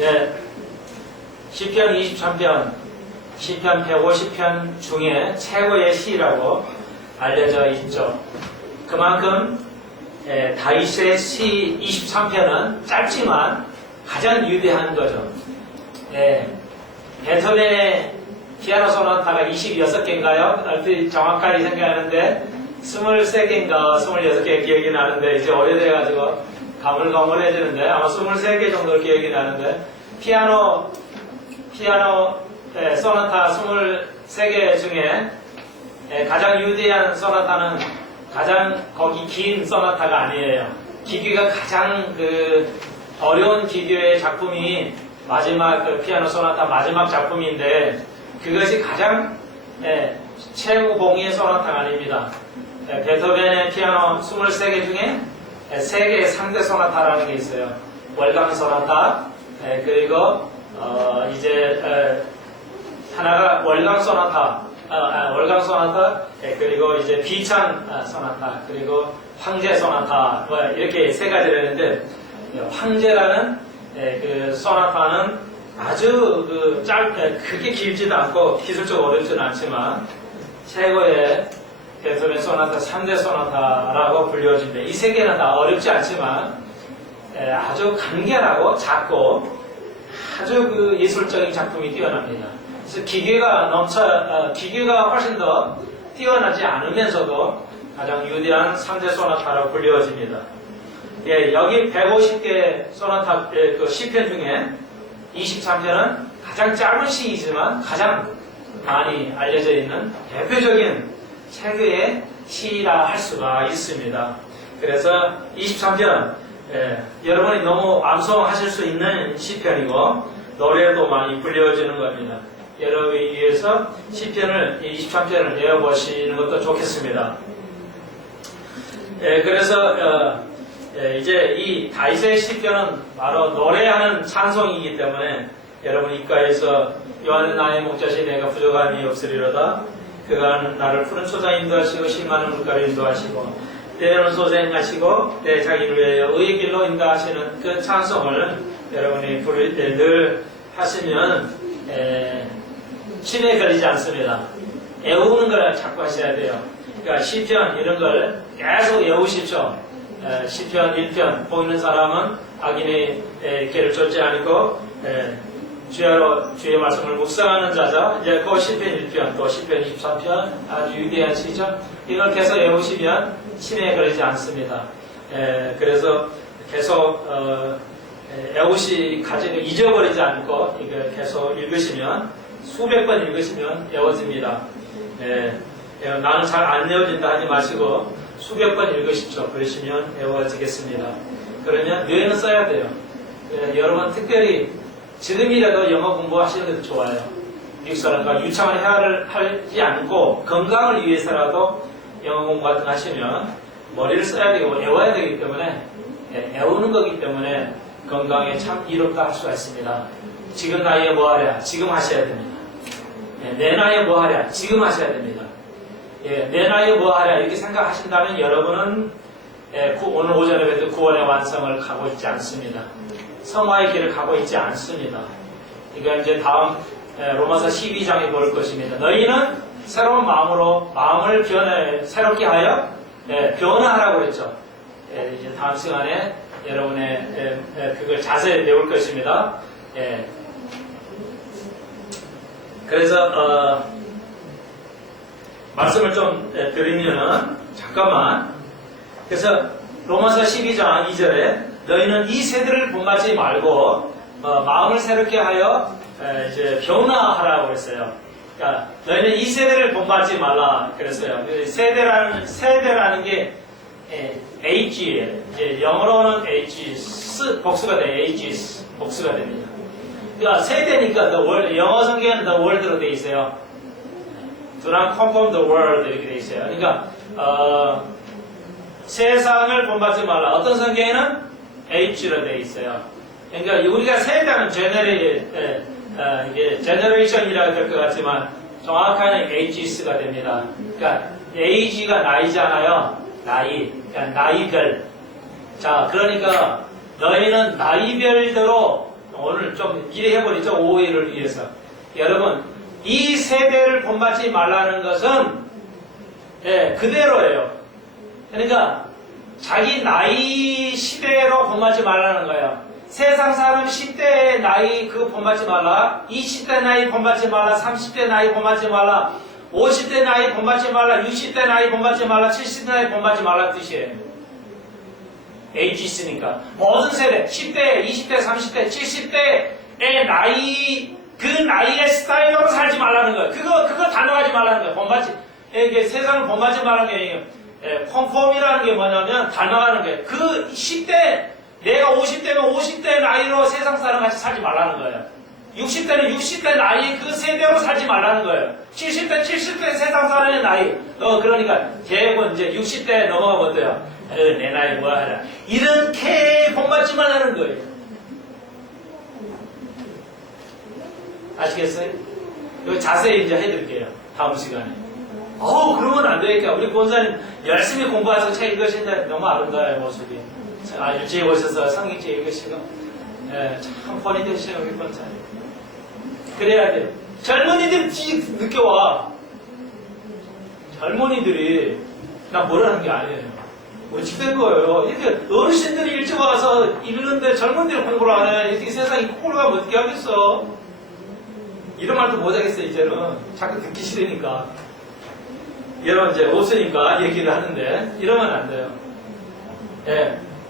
네, 시편 23편, 시편 150편 중에 최고의 시라고 알려져 있죠. 그만큼 다윗의 시 23편은 짧지만 가장 위대한 거죠. 베토벤의 피아노 소나타가 26개인가요? 얼핏 정확하게 생각하는데 23개인가 26개 기억이 나는데 이제 오래돼가지고 가물가물해지는데 아마 23개 정도 기억이 나는데 피아노 소나타 23개 중에 가장 위대한 소나타는 가장 거기 긴 소나타가 아니에요. 기교가 가장 어려운 기교의 작품이 마지막 피아노 소나타 마지막 작품인데 그것이 가장 최고 봉의의 소나타가 아닙니다. 베토벤의 피아노 23개 중에 3개의 상대 소나타라는 게 있어요. 월강 소나타, 그리고 이제 하나가 월강 소나타, 그리고 이제 비찬 소나타, 그리고 황제 소나타, 이렇게 세 가지를 했는데 황제라는 그 소나타는 아주 크게 길지도 않고 기술적으로 어렵지는 않지만 최고의 베토벤 소나타 3대 소나타라고 불려집니다. 이 세 개는 다 어렵지 않지만 아주 간결하고 작고 아주 예술적인 작품이 뛰어납니다. 그래서 기계가 훨씬 더 뛰어나지 않으면서도 가장 위대한 3대 소나타라고 불려집니다. 여기 150개 소나타 시편 중에 23편은 가장 짧은 시이지만 가장 많이 알려져 있는 대표적인 최고의 시라 할 수가 있습니다. 그래서 23편 여러분이 너무 암송하실 수 있는 시편이고 노래도 많이 불려지는 겁니다. 여러분이 위해서 시편을 23편을 외워보시는 것도 좋겠습니다. 그래서 이제 이 다윗의 시편은 바로 노래하는 찬송이기 때문에 여러분 입가에서 요한의 나의 목자시 내가 부족함이 없으리로다. 그가 나를 푸른 초장 인도하시고 심하는 물가로 인도하시고 때로는 소생하시고 때 자기를 위하여 의의 길로 인도하시는 그 찬송을 여러분이 부를 때 늘 하시면 침에 걸리지 않습니다. 외우는 걸 자꾸 하셔야 돼요. 그러니까 시편 이런 걸 계속 외우십시오. 시편 1편 보이는 사람은 악인의 길을 쫓지 않고 주의 말씀을 묵상하는 자죠. 이제 그 시편 1편 또 시편 23편 아주 위대한 시죠. 이걸 계속 외우시면 침해에 걸리지 않습니다. 그래서 계속 가지고 잊어버리지 않고 이걸 계속 읽으시면 수백 번 읽으시면 외워집니다. 나는 잘 안 외워진다 하지 마시고 수백 번 읽으십시오. 그러시면 외워지겠습니다. 그러면 뇌는 써야 돼요. 여러분 특별히 지금이라도 영어 공부하시는 것도 좋아요. 미국 사람과 유창한 회화를 하지 않고 건강을 위해서라도 영어 공부 같은 거 하시면 머리를 써야 되고 외워야 되기 때문에 외우는 거기 때문에 건강에 참 이롭다 할 수가 있습니다. 지금 나이에 뭐 하랴? 지금 하셔야 됩니다. 내 나이에 뭐 하랴? 지금 하셔야 됩니다. 내 나이에 뭐 하랴? 이렇게 생각하신다면 여러분은 오늘 오전에 뵀던 구원의 완성을 가고 있지 않습니다. 성화의 길을 가고 있지 않습니다. 이거 이제 다음 로마서 12장에 볼 것입니다. 너희는 새로운 마음으로 마음을 새롭게 하여 변화하라고 그랬죠. 이제 다음 시간에 여러분의 그걸 자세히 배울 것입니다. 그래서 말씀을 좀 드리면은 잠깐만. 그래서 로마서 12장 2절에 너희는 이 세대를 본받지 말고 마음을 새롭게 하여 이제 변화하라고 했어요. 그러니까 너희는 이 세대를 본받지 말라 그랬어요. 세대라는 게 age예요. 이제 영어로는 ages 복수가 돼요. ages 복수가 됩니다. 그러니까 세대니까 the world, 영어 성경에는 the world로 돼 있어요. Do not conform the world 이렇게 돼 있어요. 그러니까 세상을 본받지 말라. 어떤 성경에는 age로 돼 있어요. 그러니까 우리가 세대는 이게 generation이라고 될 것 같지만 정확한 ages가 됩니다. 그러니까 age가 나이잖아요. 나이. 그러니까 나이별. 자, 그러니까 너희는 나이별대로 오늘 좀 미리 해버리죠. 오해를 위해서. 여러분, 이 세대를 본받지 말라는 것은 예, 그대로예요. 그러니까 자기 나이 시대로 본받지 말라는 거예요. 세상 사람 10대의 나이 그거 본받지 말라. 20대 나이 본받지 말라. 30대 나이 본받지 말라. 50대 나이 본받지 말라. 60대 나이 본받지 말라. 70대 나이 본받지 말라 뜻이에요. 에이지 있으니까. 모든 세대, 10대, 20대, 30대, 70대의 나이, 그 나이의 스타일로 살지 말라는 거예요. 그거 단호하지 말라는 거예요. 본받지. 이게 세상을 본받지 말라는 게, 콤폼이라는 게 뭐냐면, 닮아가는 거예요. 그 10대, 내가 50대면 50대 나이로 세상 사람 같이 살지 말라는 거예요. 60대는 60대 나이 그 세대로 살지 말라는 거예요. 70대 세상 사람의 나이. 그러니까, 대부분 이제 60대 넘어가면 어때요? 내 나이 뭐하라. 이렇게 본받지 말라는 거예요. 아시겠어요? 이거 자세히 이제 해드릴게요. 다음 시간에. 그러면 안 되니까. 우리 권사님 열심히 공부해서 책 읽으신데 너무 아름다워요, 모습이. 일찍 오셔서 성경책 읽으시고. 참 본이 되시는 우리 권사님. 그래야 돼요. 젊은이들 늦게 와. 젊은이들이 나 뭐라는 게 아니에요. 어찌된 거예요? 이렇게 어르신들이 일찍 와서 이러는데 젊은이들 공부를 안 해. 이렇게 세상이 코를 가면 어떻게 하겠어? 이런 말도 못하겠어, 이제는. 자꾸 듣기 싫으니까. 여러분, 이제 없으니까 얘기를 하는데, 이러면 안 돼요.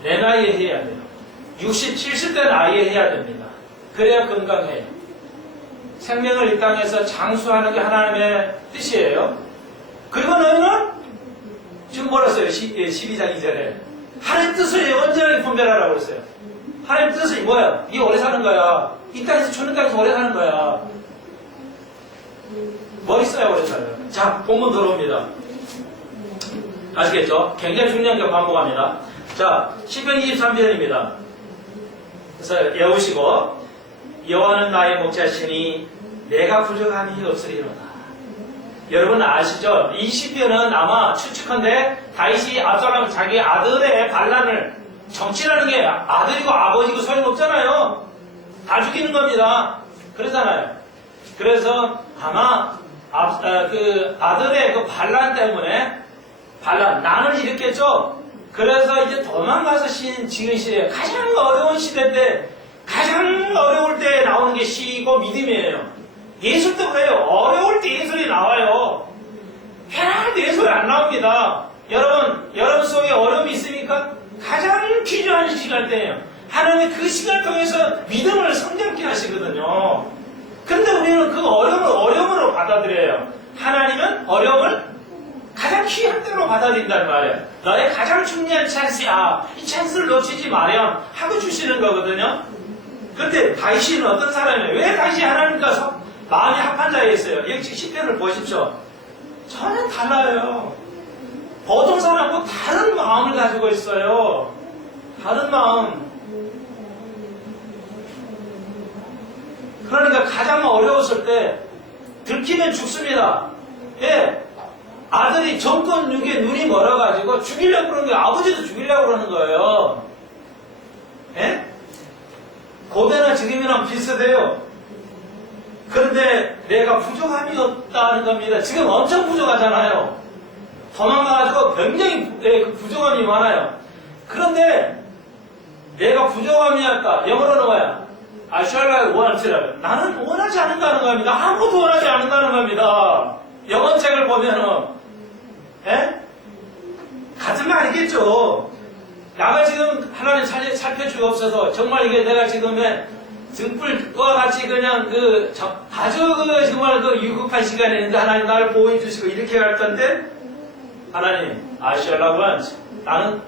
내 나이에 해야 돼요. 60, 70대 나이에 해야 됩니다. 그래야 건강해요. 생명을 이 땅에서 장수하는 게 하나님의 뜻이에요. 그리고 너희는 지금 뭐라 했어요? 12장 2절에. 하나님 뜻을 온전하게 분별하라고 그랬어요. 하나님 뜻이 뭐야? 이게 오래 사는 거야. 이 땅에서 주는 땅에서 오래 사는 거야. 뭐 있어야 오래 살아요? 자, 본문 들어옵니다. 아시겠죠? 굉장히 중요한 게 반복합니다. 자, 시편 23편입니다. 그래서 외우시고, 여호와는 나의 목자시니 내가 부족함이 없으리로다. 여러분 아시죠? 이 시편은 아마 추측한데 다윗이 압살롬 자기 아들의 반란을 정치라는 게 아들이고 아버지고 소용없잖아요. 다 죽이는 겁니다. 그러잖아요. 그래서 아마 그 아들의 그 반란 때문에 난을 일으켰죠. 그래서 이제 도망가서 지은 시대, 가장 어려운 시대 때, 가장 어려울 때 나오는 게 시고 믿음이에요. 예술도 그래요. 어려울 때 예술이 나와요. 편할 때 예술이 안 나옵니다. 여러분 속에 어려움이 있습니까? 가장 귀중한 시간대예요. 하나님이 그 시간 통해서 믿음을 성장케 하시거든요. 그런데 우리는 그 어려움을 어려움으로 받아들여요. 하나님은 어려움을 가장 귀한 대로 받아들인단 말이에요. 너의 가장 중요한 찬스야. 이 찬스를 놓치지 마렴 하고 주시는 거거든요. 그런데 다윗은 어떤 사람이에요? 왜 다윗이 하나님과 마음이 합한 자였어요? 여기 지금 10편을 보십시오. 전혀 달라요. 보통 사람하고 다른 마음을 가지고 있어요. 다른 마음. 그러니까 가장 어려웠을 때 들키면 죽습니다. 아들이 정권 육에 눈이 멀어가지고 죽이려고 그러는 거예요. 아버지도 죽이려고 그러는 거예요. 고대나 지금이랑 비슷해요. 그런데 내가 부족함이 없다는 겁니다. 지금 엄청 부족하잖아요. 도망가가지고 굉장히 부족함이 많아요. 그런데 내가 부족함이 없다. 영어로는 뭐야? I shall not want. 나는 원하지 않는다는 겁니다. 아무것도 원하지 않는다는 겁니다. 영어책을 보면은 같은 말이겠죠. 나가 지금 하나님 살펴주옵소서. 정말 이게 내가 지금의 등불과 같이 그냥 아주 정말 유급한 시간이었는데 하나님 나를 보호해주시고 이렇게 할 건데 하나님, I shall not want. 나는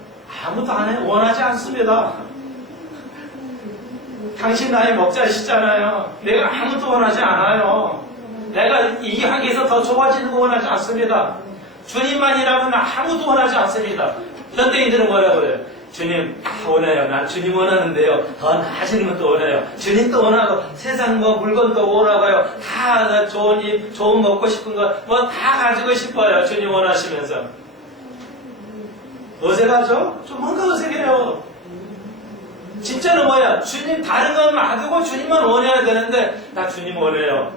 아무도 원하지 않습니다. 당신 나의 목자시잖아요. 내가 아무도 원하지 않아요. 내가 이 향기에서 더 좁아지는 거 원하지 않습니다. 주님만이라면 아무도 원하지 않습니다. 현대인들은 뭐라고 그래요? 주님 원해요. 난 주님 원하는데요. 더 나아지는 것도 원해요. 주님도 원하고 세상 물건도 원하고요. 다 좋은 먹고 싶은 거 다 가지고 싶어요. 주님 원하시면서. 어색하죠? 좀 뭔가 어색해요. 진짜는 뭐야? 주님 다른 건 놔두고 주님만 원해야 되는데 나 주님 원해요.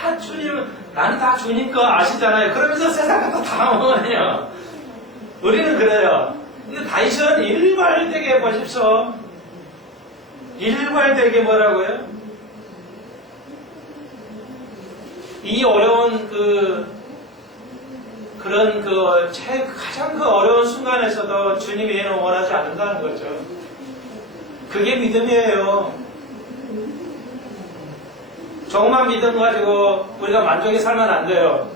다 주님, 나는 다 주님 거 아시잖아요. 그러면서 세상 것도 다 원해요. 우리는 그래요. 근데 다윗은 일괄되게 보십시오. 일괄되게 뭐라고요? 이 어려운 그런 가장 어려운 순간에서도 주님 외에는 원하지 않는다는 거죠. 그게 믿음이에요. 조그만 믿음 가지고 우리가 만족히 살면 안 돼요.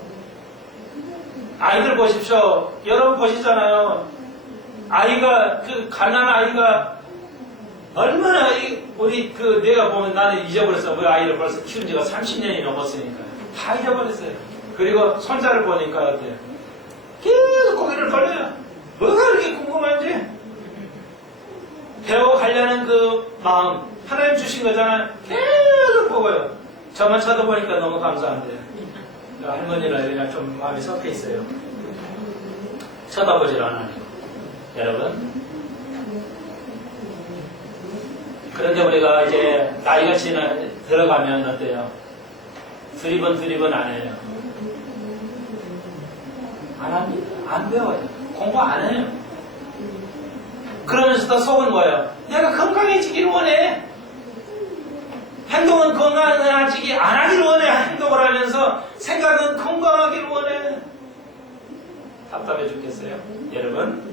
아이들 보십시오. 여러분 보시잖아요. 아이가, 가난한 아이가 얼마나, 우리 내가 보면 나는 잊어버렸어. 우리 아이를 벌써 키운 지가 30년이 넘었으니까. 다 잊어버렸어요. 그리고 손자를 보니까 어때요? 계속 고개를 돌려요. 뭐가 그렇게 궁금한지? 배워가려는 그 마음, 하나님 주신 거잖아요. 계속 보고요. 저만 쳐다보니까 너무 감사한데요. 할머니랑 그냥 좀 마음이 섞여 있어요. 쳐다보질 않아요. 여러분. 그런데 우리가 이제 나이가 들어가면 어때요? 두리번 안 해요. 안 합니다. 안 배워요. 공부 안 해요. 그러면서도 속은 뭐예요? 내가 건강해지기를 원해. 행동은 건강해지기 안 하기를 원해. 행동을 하면서 생각은 건강하기를 원해. 답답해 죽겠어요. 여러분.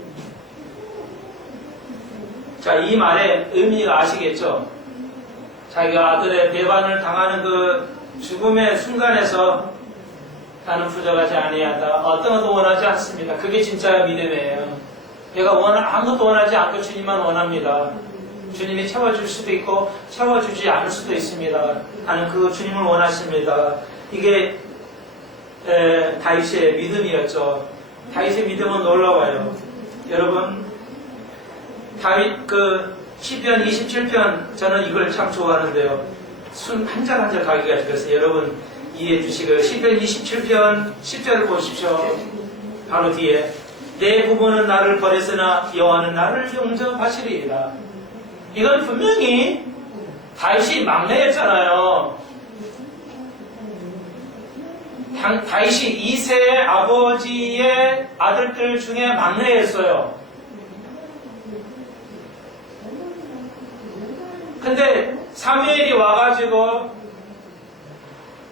자, 이 말의 의미가 아시겠죠? 자기가 아들의 배반을 당하는 그 죽음의 순간에서 나는 부족하지 아니하다. 어떤 것도 원하지 않습니다. 그게 진짜 믿음이에요. 내가 아무것도 원하지 않고 주님만 원합니다. 주님이 채워줄 수도 있고 채워주지 않을 수도 있습니다. 나는 그 주님을 원하십니다. 이게 다윗의 믿음이었죠. 다윗의 믿음은 놀라워요. 여러분, 다윗 시편 27편 저는 이걸 참 좋아하는데요. 순 한 절 한 절 가기가 그래서 여러분 이해해 주시고요. 시편 27편 10절을 보십시오. 바로 뒤에 내 부모는 나를 버렸으나 여호와는 나를 용접하시리이다. 이건 분명히 다윗이 막내였잖아요. 다윗이 이새의 아버지의 아들들 중에 막내였어요. 근데 사무엘이 와가지고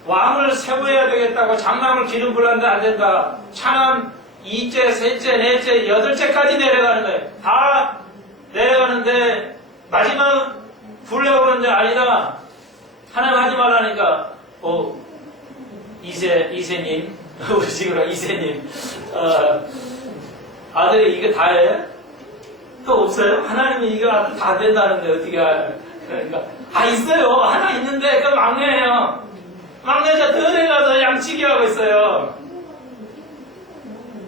왕을 세워야 되겠다고 장남을 기름 불렀는데 안 된다. 차남 2째, 3째, 4째, 8째까지 내려가는 거예요. 다 내려가는데 마지막 부르려고 그러는데 아니다. 하나님 하지 말라니까 이세님 우리 친구가 이세님 아들이 이거 다 해? 또 없어요? 하나님이 이거 아들 다 된다는데 어떻게 그러니까 있어요. 하나 있는데 그 막내예요. 막내자 들에 가서 양치기 하고 있어요.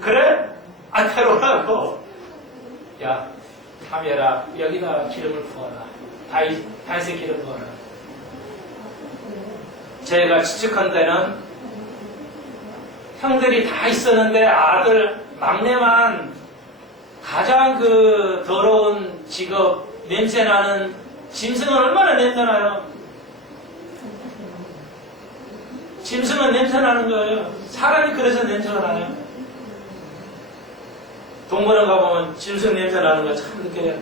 그래? 데려오라고. 야, 카메라 여기다 기름을 부어라. 다윗의 기름 부어라. 제가 추측한 데는 형들이 다 있었는데 아들 막내만 가장 더러운 직업 냄새나는 짐승은 얼마나 냄새나요? 짐승은 냄새나는 거예요. 사람이 그래서 냄새가 나요. 동물원 가보면 짐승 냄새나는 거 참 느껴요.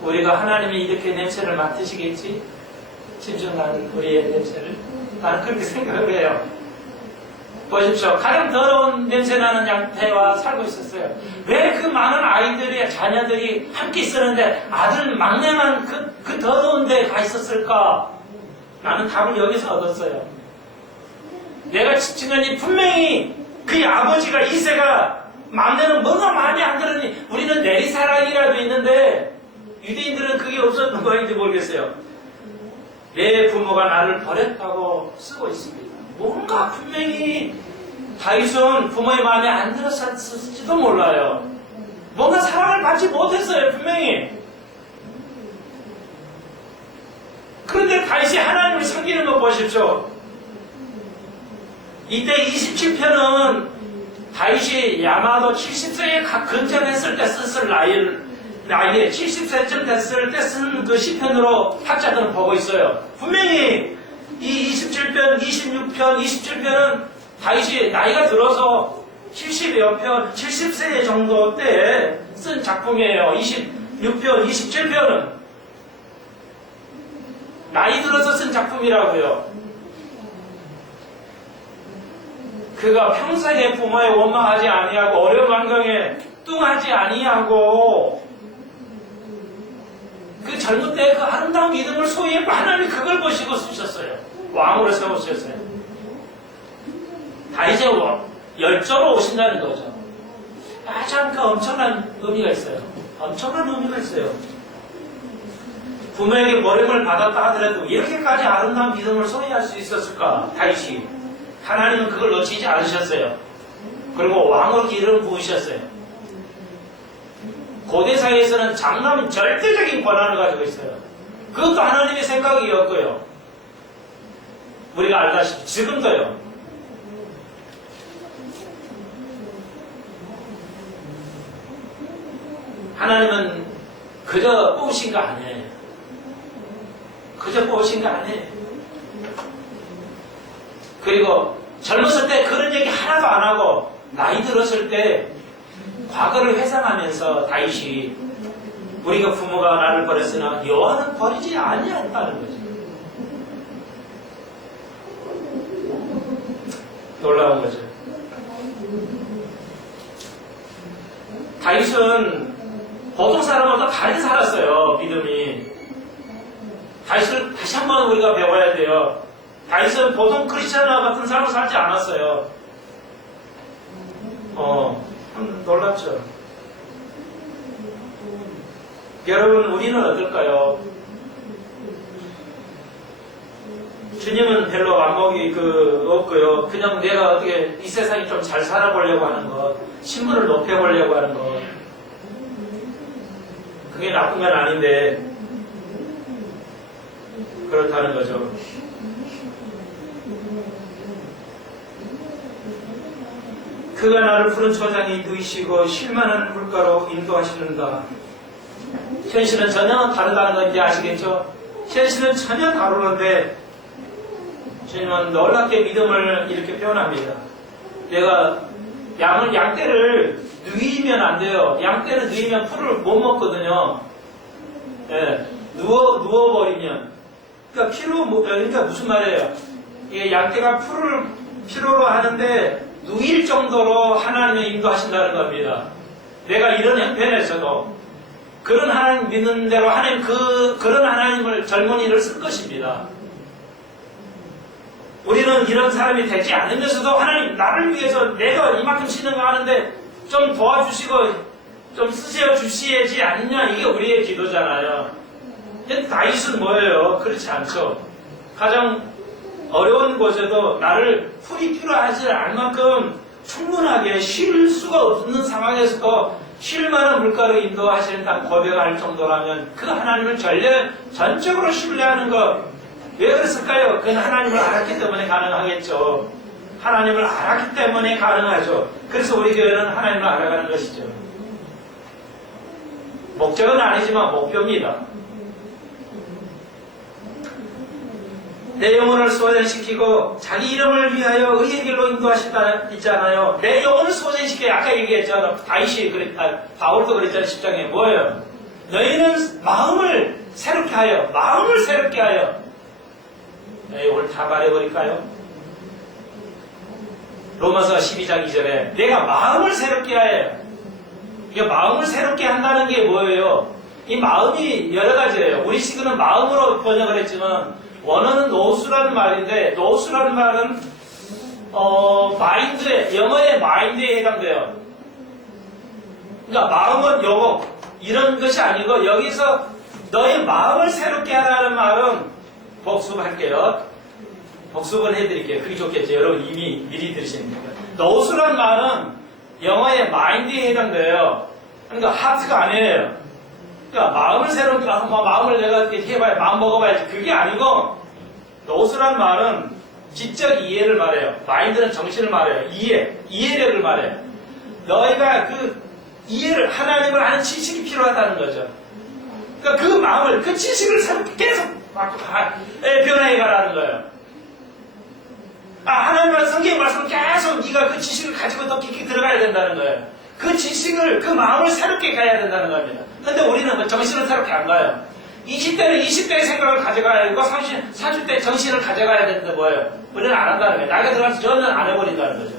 우리가 하나님이 이렇게 냄새를 맡으시겠지? 짐승 나는 우리의 냄새를? 나는 그렇게 생각을 해요. 보십시오. 가장 더러운 냄새나는 양태와 살고 있었어요. 왜 그 많은 아이들이, 자녀들이 함께 있었는데 아들 막내만 그 더러운 데 가 있었을까? 나는 답을 여기서 얻었어요. 내가 측은이 분명히 그의 아버지가 이새가 막내는 뭔가 많이 안 들으니 우리는 내리사랑이라도 있는데 유대인들은 그게 없었던 거인지 모르겠어요. 내 부모가 나를 버렸다고 쓰고 있습니다. 뭔가 분명히 다윗은 부모의 마음에 안 들었을지도 몰라요. 뭔가 사랑을 받지 못했어요. 분명히. 그런데 다윗이 하나님을 섬기는 거 보십시오. 이때 27편은 다윗이 아마도 70세에 근접했을 때 썼을 나이에 70세쯤 됐을 때 쓴 그 시편으로 학자들은 보고 있어요. 분명히 이 27편, 26편, 27편은 다윗이 나이가 들어서 70여 편, 70세 정도 때 쓴 작품이에요. 26편, 27편은 나이 들어서 쓴 작품이라고요. 그가 평생에 부모에 원망하지 아니하고 어려운 환경에 뚱하지 아니하고 그 젊은 때 그 아름다운 믿음을 소유했고 하나님이 그걸 보시고 쓰셨어요. 왕으로 세우셨어요. 다윗의 열조로 오신다는 거죠. 가장 그 엄청난 의미가 있어요. 엄청난 의미가 있어요. 부모에게 버림을 받았다 하더라도 이렇게까지 아름다운 믿음을 소유할 수 있었을까? 다윗이. 하나님은 그걸 놓치지 않으셨어요. 그리고 왕으로 기름을 부으셨어요. 고대사회에서는 장남은 절대적인 권한을 가지고 있어요. 그것도 하나님의 생각이었고요. 우리가 알다시피 지금도요. 하나님은 그저 뽑으신 거 아니에요. 그저 뽑으신 거 아니에요. 그리고 젊었을 때 그런 얘기 하나도 안 하고 나이 들었을 때 과거를 회상하면서 다윗이 우리가 부모가 나를 버렸으나 여호와는 버리지 아니하였다는 거죠. 놀라운 거죠. 다윗은 보통 사람보다 다르게 살았어요. 믿음이. 다윗을 다시 한번 우리가 배워야 돼요. 다윗은 보통 크리스천과 같은 삶을 살지 않았어요. 놀랍죠. 여러분, 우리는 어떨까요? 주님은 별로 안목이 없고요. 그냥 내가 어떻게 이 세상에 좀 잘 살아보려고 하는 것, 신분을 높여보려고 하는 것, 그게 나쁜 건 아닌데 그렇다는 거죠. 그가 나를 푸른 초장에 누이시고 쉴만한 물가로 인도하시는다. 현실은 전혀 다르다는 건 이제 아시겠죠? 현실은 전혀 다르는데 주님은 놀랍게 믿음을 이렇게 표현합니다. 내가 양떼를 누이면 안 돼요. 양떼를 누이면 풀을 못 먹거든요. 예, 누워버리면. 그러니까 그러니까 무슨 말이에요? 이게 양떼가 풀을 필요로 하는데 누일 정도로 하나님이 인도하신다는 겁니다. 내가 이런 형편에서도 그런 하나님 믿는 대로 하나님 그런 하나님을 젊은이를 쓸 것입니다. 우리는 이런 사람이 되지 않으면서도 하나님 나를 위해서 내가 이만큼 신앙을 하는데 좀 도와주시고 좀 쓰셔 주시지 않느냐, 이게 우리의 기도잖아요. 근데 다윗은 뭐예요? 그렇지 않죠. 가장 어려운 곳에도 나를 풀이 필요하지 않을 만큼 충분하게 쉴 수가 없는 상황에서도 쉴 만한 물가로 인도하시는 고백할 정도라면 그 하나님을 전적으로 신뢰하는 것, 왜 그랬을까요? 그건 하나님을 알았기 때문에 가능하겠죠. 하나님을 알았기 때문에 가능하죠. 그래서 우리 교회는 하나님을 알아가는 것이죠. 목적은 아니지만 목표입니다. 내 영혼을 소전시키고 자기 이름을 위하여 의의 길로 인도하신다 있잖아요. 내 영혼을 소전시켜. 아까 얘기했잖아. 다윗이 바울도 그랬잖아요. 10장에 뭐예요? 너희는 마음을 새롭게 하여, 마음을 새롭게 하여. 내 영혼을 다 말해버릴까요? 로마서 12장 2절에 내가 마음을 새롭게 하여. 이게 마음을 새롭게 한다는 게 뭐예요? 이 마음이 여러 가지예요. 우리 식구는 마음으로 번역을 했지만 원어는 노수라는 말인데, 노수라는 말은 마인드에, 영어의 마인드에 해당돼요. 그러니까 마음은 영어 이런 것이 아니고 여기서 너의 마음을 새롭게 하라는 말은 복습할게요. 복습을 해드릴게요. 그게 좋겠죠. 여러분 이미 미리 들으시니까. 노수라는 말은 영어의 마인드에 해당돼요. 그러니까 하트가 아니에요. 그러니까 마음을 새롭게, 마음을 내가 이렇게 해봐야, 마음 먹어봐야지. 그게 아니고, 노스라는 말은 지적 이해를 말해요. 마인드는 정신을 말해요. 이해력을 말해요. 너희가 이해를, 하나님을 아는 지식이 필요하다는 거죠. 그러니까 그 마음을, 그 지식을 계속 변화해 가라는 거예요. 하나님의 성경 말씀을 계속 네가 그 지식을 가지고 더 깊이 들어가야 된다는 거예요. 그 지식을, 그 마음을 새롭게 가야 된다는 겁니다. 근데 우리는 그 정신을 새롭게 안 가요. 20대는 20대의 생각을 가져가야 되고 30대 정신을 가져가야 되는데 뭐예요? 우리는 안 한다는 거예요. 나이가 들어가서 저는 안 해버린다는 거죠.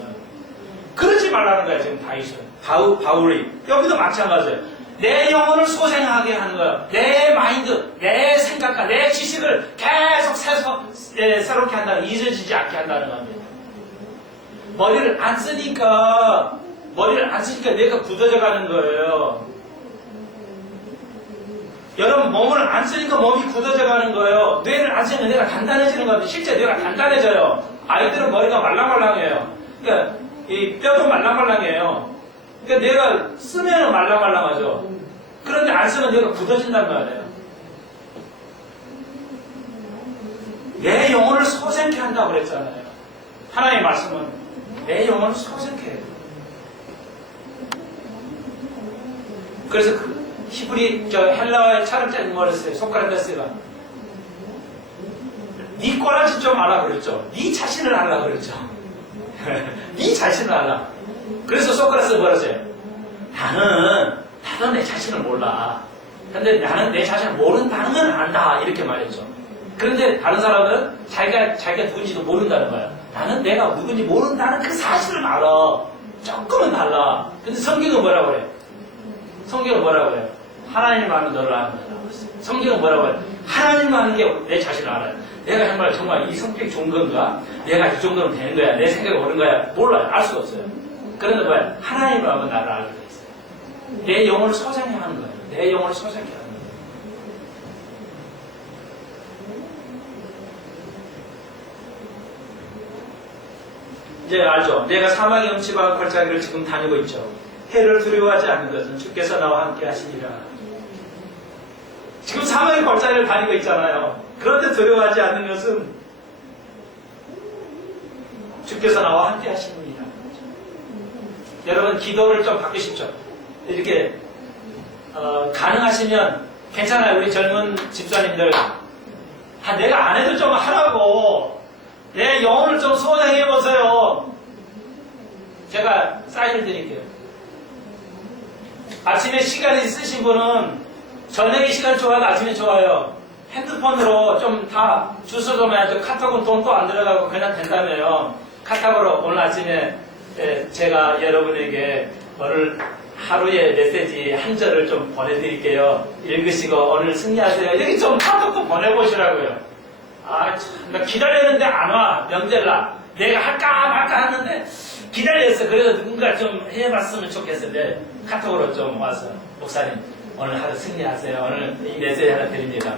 그러지 말라는 거예요, 지금 다윗은. 바울이. 여기도 마찬가지예요. 내 영혼을 소생하게 하는 거예요. 내 마인드, 내 생각과 내 지식을 계속 새롭게 한다는, 잊어지지 않게 한다는 겁니다. 머리를 안 쓰니까 뇌가 굳어져 가는 거예요. 여러분, 몸을 안 쓰니까 몸이 굳어져 가는 거예요. 뇌를 안 쓰니까 뇌가 단단해지는 겁니다. 실제 뇌가 단단해져요. 아이들은 머리가 말랑말랑해요. 그러니까 이 뼈도 말랑말랑해요. 그러니까 뇌가 쓰면 말랑말랑하죠. 그런데 안 쓰면 뇌가 굳어진단 말이에요. 내 영혼을 소생케 한다고 그랬잖아요. 하나님의 말씀은 내 영혼을 소생케 해요. 그래서 히브리 헬라어의 차를 뭐랬어요? 소크라테스가 네 꼬라지 좀 알아 그랬죠. 네 자신을 알라 그랬죠. 네 자신을 알라. 그래서 소크라테스가 뭐랬어요? 나도 내 자신을 몰라. 근데 나는 내 자신을 모른다는 건 안다. 이렇게 말했죠. 그런데 다른 사람은 자기가 누군지도 모른다는 거야. 나는 내가 누군지 모른다는 그 사실을 알아. 조금은 달라. 근데 성경은 뭐라고 그래요? 성경은 뭐라고 그래요? 하나님 아는 너를 아는 거라고 했어요. 성경은 뭐라고 해요? 하나님 아는 게 내 자신을 알아요. 내가 정말 이 성격이 좋은 건가? 내가 이 정도면 되는 거야? 내 생각이 옳은 거야? 몰라요. 알 수가 없어요. 그런데 뭐야? 하나님을 알면 나를 알게 돼 있어요. 내 영혼을 소생해 하는 거예요. 내 영혼을 소생해 하는 거예요. 이제 알죠? 내가 사망의 음침한 골짜기를 지금 다니고 있죠. 해를 두려워하지 않는 것은 주께서 나와 함께 하시니라. 지금 사망의 골짜기를 다니고 있잖아요. 그런데 두려워하지 않는 것은 주께서 나와 함께 하시니라. 여러분 기도를 좀 바꾸십시오. 이렇게 가능하시면 괜찮아요. 우리 젊은 집사님들 내가 안 해도 좀 하라고 내 영혼을 좀 소생해 보세요. 제가 사인을 드릴게요. 아침에 시간이 있으신 분은 저녁에 시간 좋아요? 아침에 좋아요? 핸드폰으로 좀 다 주소 좀 해야죠. 카톡은 돈도 안 들어가고 그냥 된다며요. 카톡으로 오늘 아침에 제가 여러분에게 오늘 하루에 메시지 한 절을 좀 보내드릴게요. 읽으시고 오늘 승리하세요. 이렇게 좀 카톡도 보내보시라고요. 참, 나 기다렸는데 안 와. 명절날. 내가 할까 말까 했는데 기다렸어. 그래서 누군가 좀 해봤으면 좋겠는데 카톡으로 좀 와서 목사님 오늘 하루 승리하세요. 오늘 이 메시지 하나 드립니다.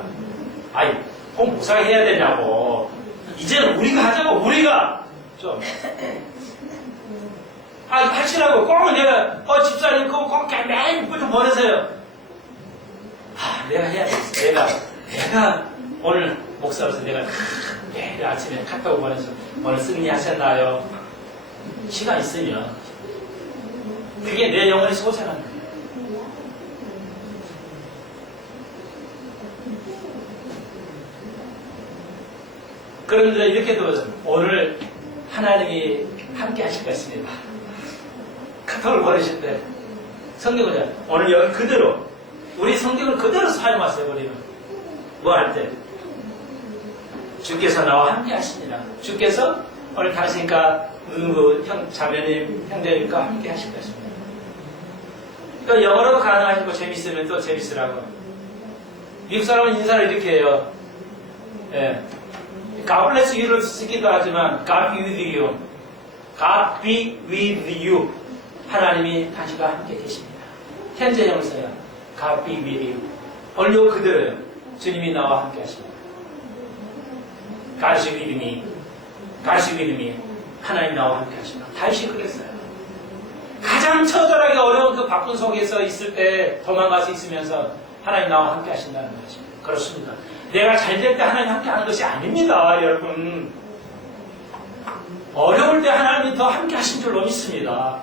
꼭 목사가 해야 되냐고. 이제는 우리가 하자고. 우리가 좀 하시라고. 꼭 내가 집사님 그거 꼭 매일 좀 보내세요. 내가 해야 되겠어. 내가 오늘 목사로서 내가 매일 아침에 카톡 보내서 오늘 승리하셨나요? 시간 있으면 그게 내 영혼이 소생하는 거예요. 그런데 이렇게도 오늘 하나님이 함께 하실 것입니다. 카톡을 보내실 때 성경을 오늘 여기 그대로 우리 성경을 그대로 사용하세요. 우리는 뭐 할 때 주께서 나와 함께 하십니다. 주께서 오늘 당신과 누구 자매님, 형제님과 함께 하실 것입니다. 그러니까 영어로도 가능하시고 재밌으면 또 재밌으라고. 미국 사람은 인사를 이렇게 해요. God bless you를 쓰기도 하지만 God be with you. God be with you. 하나님이 당신과 함께 계십니다. 현재형을 써요. God be with you. 오늘 그대로요. 주님이 나와 함께 하십니다. God is with me. God is with me. 하나님 나와 함께 하십니다. 다윗이 그랬어요. 가장 처절하게 어려운 그 바쁜 속에서 있을 때 도망가서 있으면서 하나님 나와 함께 하신다는 것입니다. 그렇습니다. 내가 잘 될 때 하나님 함께 하는 것이 아닙니다, 여러분. 어려울 때 하나님이 더 함께 하신 줄로 믿습니다.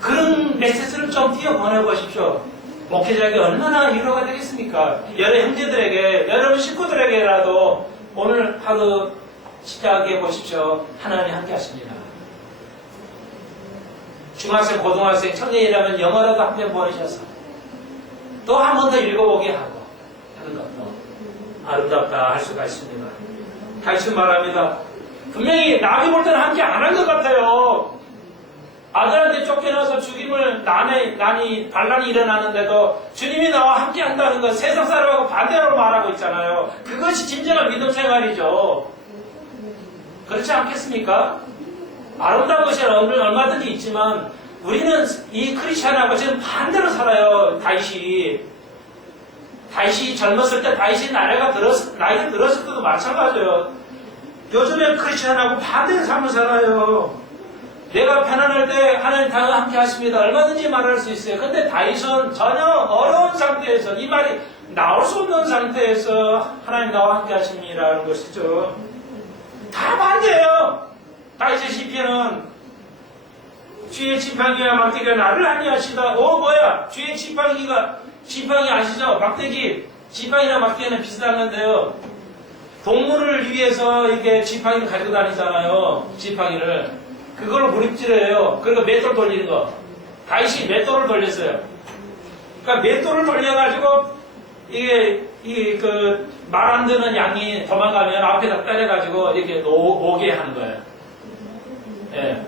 그런 메시지를 좀 띄워보내보십시오. 목회자에게 얼마나 위로가 되겠습니까? 여러 형제들에게, 여러분 식구들에게라도 오늘 하루 시작해 보십시오. 하나님이 함께 하십니다. 중학생, 고등학생, 청년이라면 영어라도 한 편 보내셔서 또 한 번 더 읽어보게 하고 하는 것도 아름답다 할 수가 있습니다. 다시 말합니다. 분명히 남이 볼 때는 함께 안 한 것 같아요. 아들한테 쫓겨나서 죽임을 반란이 일어나는데도 주님이 나와 함께 한다는 것, 세상 사람하고 반대로 말하고 있잖아요. 그것이 진정한 믿음 생활이죠. 그렇지 않겠습니까? 아름다운 것이 얼마든지 있지만 우리는 이 크리스찬하고 지금 반대로 살아요. 다윗이 젊었을 때 다윗이 나이가 들었을 때도 마찬가지예요. 요즘에 크리스찬하고 반대의 삶을 살아요. 내가 편안할 때 하나님 당과 함께 하십니다. 얼마든지 말할 수 있어요. 근데 다윗은 전혀 어려운 상태에서 이 말이 나올 수 없는 상태에서 하나님 나와 함께 하십니다라는 것이죠. 다 반대예요. 다윗의 시편은 주의 지팡이와 막대기가 나를 안위하시다. 뭐야? 주의 지팡이 아시죠? 막대기, 지팡이나 막대기는 비슷한 건데요. 동물을 위해서 이렇게 지팡이를 가지고 다니잖아요. 지팡이를. 그걸 무립질해요. 그러니까 맷돌 돌리는 거. 다윗이 맷돌을 돌렸어요. 그러니까 맷돌을 돌려가지고 말 안 듣는 양이 도망가면 앞에다 때려가지고 이렇게 오게 하는 거예요. 예.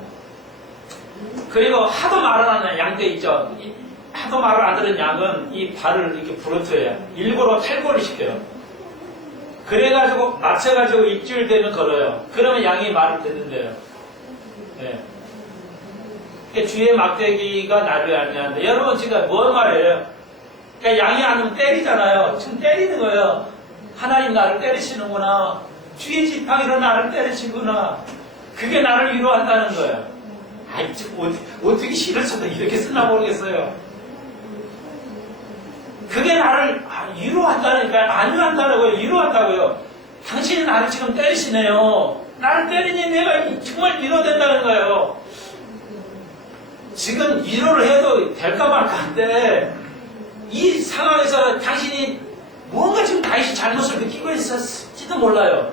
그리고 하도 말을 안 하는 양떼 있죠. 하도 말을 안 듣는 양은 이 발을 이렇게 부러뜨려요. 일부러 탈골을 시켜요. 그래가지고 맞춰가지고 일주일 되면 걸어요. 그러면 양이 말을 듣는데요. 예. 주의 막대기가 나를 안위한다. 여러분 지금 뭐 말이에요? 그러니까 양이 아니면 때리잖아요. 지금 때리는 거예요. 하나님 나를 때리시는구나. 주의 지팡이로 나를 때리시구나. 그게 나를 위로한다는 거예요. 아이, 지금 어떻게 시를 써도 이렇게 쓰나 모르겠어요. 그게 나를 위로한다니까요. 안위한다고요. 위로한다고요. 당신이 나를 지금 때리시네요. 나를 때리니 내가 정말 위로된다는 거예요. 지금 위로를 해도 될까 말까 한데 이 상황에서 당신이 뭔가 지금 다윗이 잘못을 느끼고 있었지도 몰라요.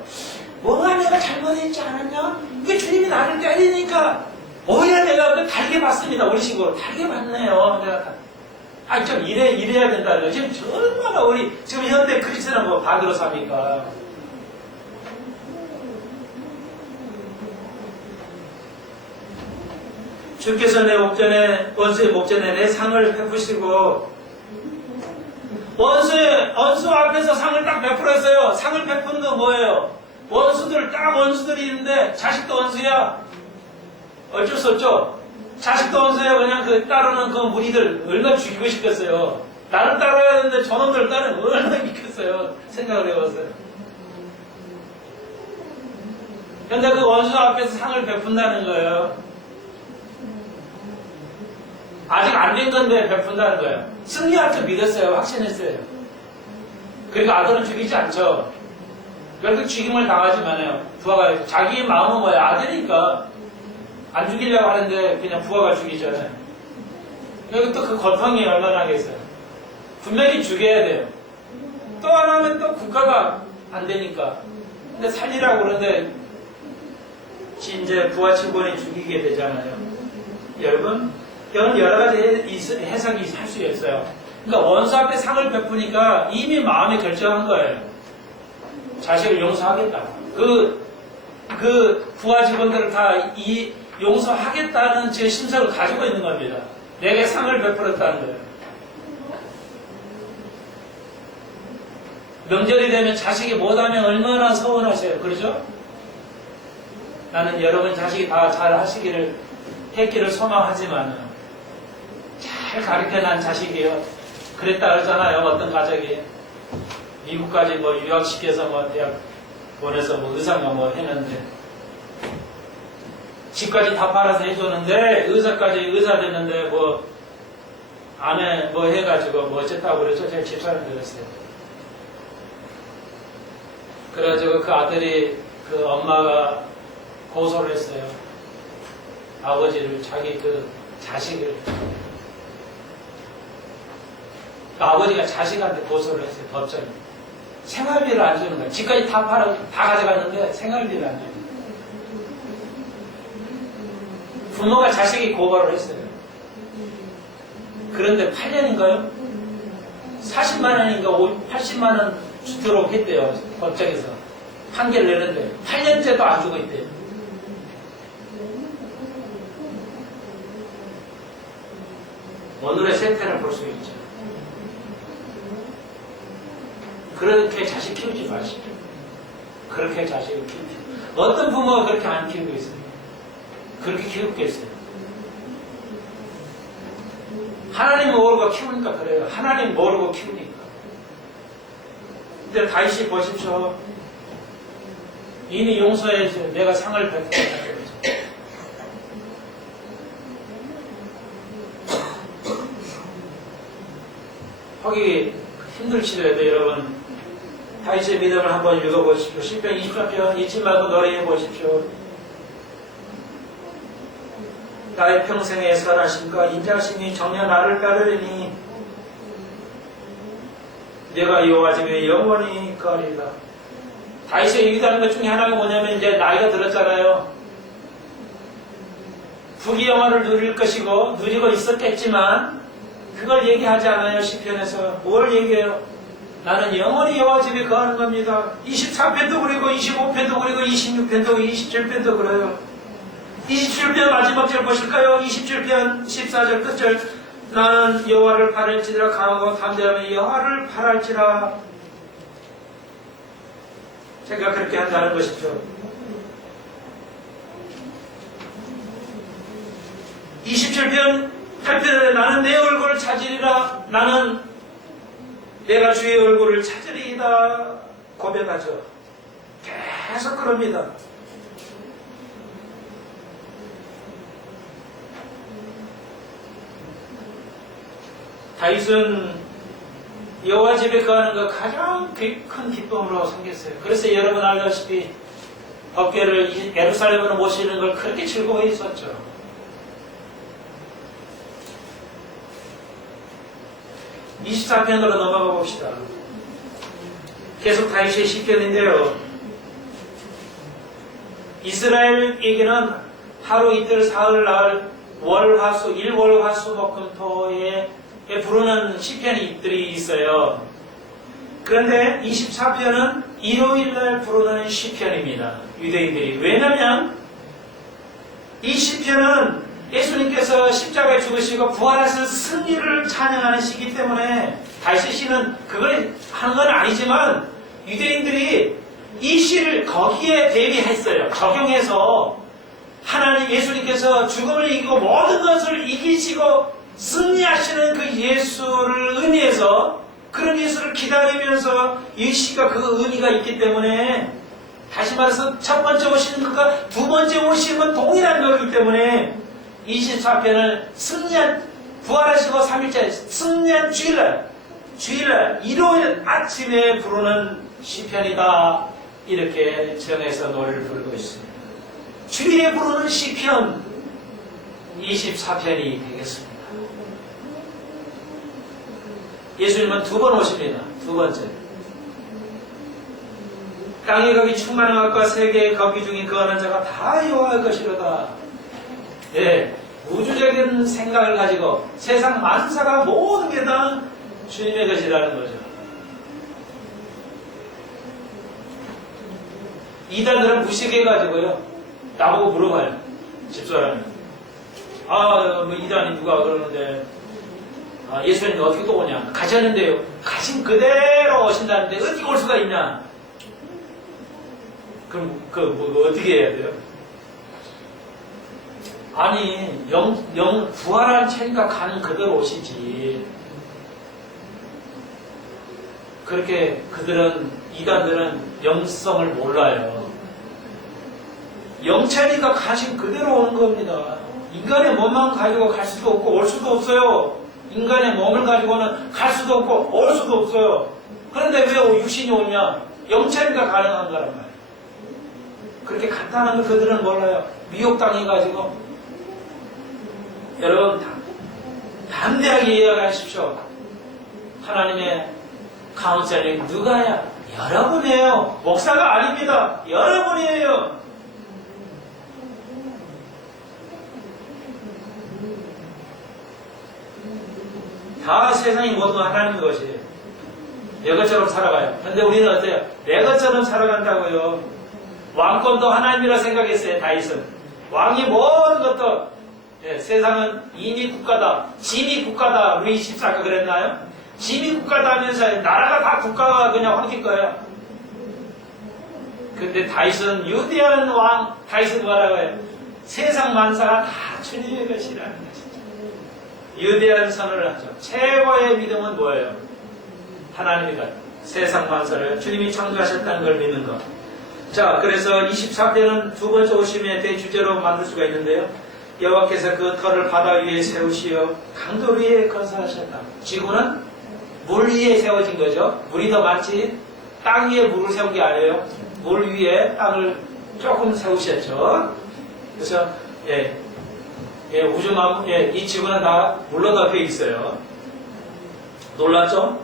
뭔가 내가 잘못했지 않았냐? 이게 주님이 나를 때리니까 오히려 내가 달게 봤습니다. 우리 식으로 달게 봤네요. 내가 좀 이래야 된다는 지금 얼마나 우리 지금 현대 크리스천은 뭐 반대로 삽니까? 주께서 내 목전에 원수의 목전에 내 상을 베푸시고 원수 앞에서 상을 딱 베풀었어요. 상을 베푸는 건 뭐예요? 원수들이 있는데 자식도 원수야. 어쩔 수 없죠. 자식도 원수야. 그냥 따르는 그 무리들 얼마나 죽이고 싶겠어요. 나를 따라야 하는데 저놈들 따르면 얼마나 믿겠어요. 생각을 해봤어요. 그런데 그 원수 앞에서 상을 베푼다는 거예요. 아직 안 된 건데 베푼다는 거예요. 승리할 줄 믿었어요. 확신했어요. 그리고 아들은 죽이지 않죠. 결국 죽임을 당하지만요. 부하가 자기 마음은 뭐예요? 아들이니까 안 죽이려고 하는데 그냥 부하가 죽이잖아요. 여기 또 그 고통이 얼마나 하겠어요. 분명히 죽여야 돼요. 또 안 하면 또 국가가 안 되니까. 근데 살리라고 그러는데 이제 부하 친구는 죽이게 되잖아요. 여러분 이건 여러 가지 해석이 할 수 있어요. 그러니까 원수 앞에 상을 베푸니까 이미 마음에 결정한 거예요. 자식을 용서하겠다. 그 부하 직원들을 다 용서하겠다는 제 심성을 가지고 있는 겁니다. 내게 상을 베풀었다는 거예요. 명절이 되면 자식이 못하면 얼마나 서운하세요. 그러죠? 나는 여러분 자식이 다 잘 했기를 소망하지만 잘 가르쳐난 자식이에요. 그랬다 그러잖아요. 어떤 가족이 미국까지 유학시켜서 대학 보내서 의사가 했는데 집까지 다 팔아서 해줬는데 의사 됐는데 아내 해가지고 어쨌다고 그래서 제가 집사를 들었어요. 그래가지고 그 아들이 엄마가 고소를 했어요. 아버지를 자기 자식을. 아버지가 자식한테 고소를 했어요. 법정에. 생활비를 안 주는 거야. 집까지 다 가져갔는데 생활비를 안 주는 거야. 부모가 자식이 고발을 했어요. 그런데 8년인가요? 40만 원인가 80만 원 주도록 했대요. 법정에서. 판결을 내는데 8년째도 안 주고 있대요. 오늘의 세태를 볼 수 있죠. 그렇게 자식 키우지 마시죠. 그렇게 자식을 키우지. 어떤 부모가 그렇게 안 키우고 있어요? 그렇게 키우겠어요. 하나님 모르고 키우니까 그래요. 하나님 모르고 키우니까. 근데 다윗이 보십시오. 이미 용서해서 내가 상을 받고 있다고. 하기 힘들시더라도 여러분 다윗의 믿음을 한번 읽어보십시오. 시편 24편 잊지 말고 노래해 보십시오. 나의 평생의 선하심과 인자심이 정녕 나를 따르리니 내가 여호와 집에 영원히 거하리라. 다윗의 얘기하는 것 중에 하나가 뭐냐면 이제 나이가 들었잖아요. 부귀 영화를 누릴 것이고 누리고 있었겠지만 그걸 얘기하지 않아요. 시편에서 뭘 얘기해요? 나는 영원히 여호와 집에 거하는 겁니다. 24편도 그리고 25편도 그리고 26편도 27편도 그래요. 27편 마지막 절 보실까요? 27편 14절 끝절 나는 여호와를 바랄지라 강하고 담대하며 여호와를 바랄지라. 제가 그렇게 한다는 것이죠. 27편 8편에 나는 내 얼굴을 찾으리라. 나는 내가 주의 얼굴을 찾으리이다 고백하죠. 계속 그럽니다. 다윗은 여호와 집에 거하는 것 가장 큰 기쁨으로 생겼어요. 그래서 여러분 알다시피 법궤를 예루살렘으로 모시는 걸 그렇게 즐거워했었죠. 24편으로 넘어가 봅시다. 계속 다윗의 시편인데요. 이스라엘에게는 하루 이틀 사흘 날 월화수 일월화수 목금토에 부르는 시편들이 있어요. 그런데 24편은 일요일날 부르는 시편입니다. 유대인들이. 왜냐하면 이 시편은 예수님께서 십자가에 죽으시고 부활하신 승리를 찬양하는 시기 때문에 다윗의 시는 그걸 하는 건 아니지만 유대인들이 이 시를 거기에 대비했어요. 적용해서 하나님 예수님께서 죽음을 이기고 모든 것을 이기시고 승리하시는 그 예수를 의미해서 그런 예수를 기다리면서 이 시가 그 의미가 있기 때문에 다시 말해서 첫 번째 오시는 것과 두 번째 오시는 건 동일한 거기 때문에 24편을 승리한 부활하시고 3일째 승리한 주일날 일요일 아침에 부르는 시편이다 이렇게 정해서 노래를 부르고 있습니다. 주일에 부르는 시편 24편이 되겠습니다. 예수님은 두 번 오십니다. 두 번째. 땅의 거기 충만한 것과 세계의 거기 중에 거하는 자가 다 여호와의 것이로다. 예, 우주적인 생각을 가지고 세상 만사가 모든 게 다 주님의 것이라는 거죠. 이단들은 무식해가지고요. 나보고 물어봐요. 집사람이. 뭐 이단이 누가 그러는데 예수님이 어떻게 또 오냐. 가셨는데요. 가신 그대로 오신다는데 어떻게 올 수가 있냐. 그럼 어떻게 해야 돼요? 아니 부활한 채니까 가는 그대로 오시지. 그렇게 이단들은 영성을 몰라요. 영체니까 가신 그대로 오는 겁니다. 인간의 몸만 가지고 갈 수도 없고 올 수도 없어요. 인간의 몸을 가지고는 갈 수도 없고 올 수도 없어요. 그런데 왜 육신이 오냐? 영체니까 가능한 거란 말이에요. 그렇게 간단한 걸 그들은 몰라요. 미혹당해가지고 여러분 담대하게 이해하십시오. 하나님의 카운셀링 누가야? 여러분이에요. 목사가 아닙니다. 여러분이에요. 다 세상이 모두 하나님의 것이에요. 내 것처럼 살아가요. 근데 우리는 어때요? 내 것처럼 살아간다고요. 왕권도 하나님이라 생각했어요. 다윗은. 왕이 모든 것도 세상은 이미 국가다. 짐이 국가다. 우리 14가 그랬나요? 짐이 국가다 하면서 나라가 다 국가가 그냥 황제 거예요. 근데 다윗은 유대한 왕, 다윗은 뭐라고 해요? 세상 만사가 다 주님의 것이라는 것이죠. 유대한 선언을 하죠. 최고의 믿음은 뭐예요? 하나님이다. 세상 만사를 주님이 창조하셨다는 걸 믿는 것. 자, 그래서 24대는 두 번째 오심의 대주제로 만들 수가 있는데요. 여호와께서 그 터를 바다 위에 세우시어 강도 위에 건설하셨다. 지구는 물 위에 세워진 거죠. 물이 더 많지 땅 위에 물을 세운 게 아니에요. 물 위에 땅을 조금 세우셨죠. 그래서 우주만 이 지구는 다 물로 덮여 있어요. 놀랐죠?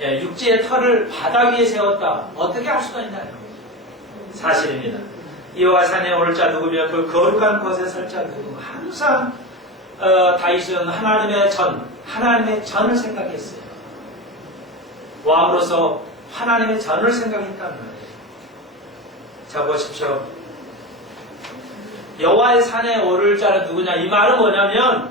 육지의 터를 바다 위에 세웠다. 어떻게 할 수가 있나요? 사실입니다. 여호와 산에 오를 자 누구며 그 거룩한 곳에 설 자 누구. 항상 다윗은 하나님의 전을 생각했어요. 왕으로서 하나님의 전을 생각했다는 거예요. 자, 보십시오. 여호와의 산에 오를 자는 누구냐? 이 말은 뭐냐면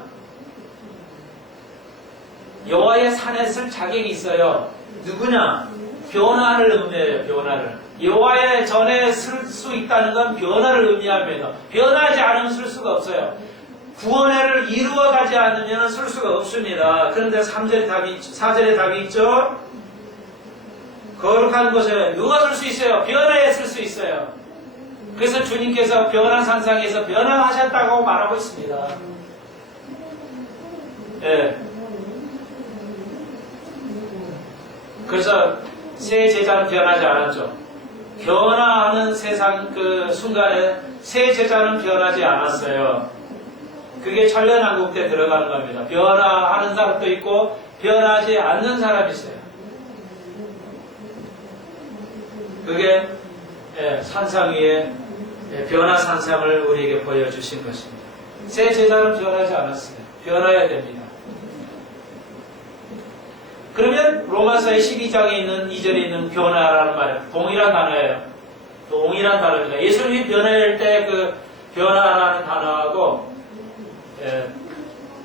여호와의 산에 쓸 자격이 있어요. 누구냐? 변화를 의미해요. 변화를. 여호와의 전에 쓸 수 있다는 건 변화를 의미합니다. 변하지 않으면 쓸 수가 없어요. 구원회를 이루어가지 않으면 쓸 수가 없습니다. 그런데 4절에 답이 있죠? 거룩한 곳에 누가 쓸 수 있어요? 변화에 쓸 수 있어요. 그래서 주님께서 변화 산상에서 변화하셨다고 말하고 있습니다. 그래서 새 제자는 변하지 않았죠. 변화하는 세상 그 순간에 새 제자는 변하지 않았어요. 그게 천년왕국 때 들어가는 겁니다. 변화하는 사람도 있고 변하지 않는 사람이 있어요. 그게 산상 위에 변화 산상을 우리에게 보여주신 것입니다. 새 제자는 변하지 않았어요. 변화해야 됩니다. 그러면 로마서의 12장에 있는 2절에 있는 변화라는 말은 동일한 단어예요. 동일한 단어입니다. 예수님이 변화할 때 그 변화라는 단어하고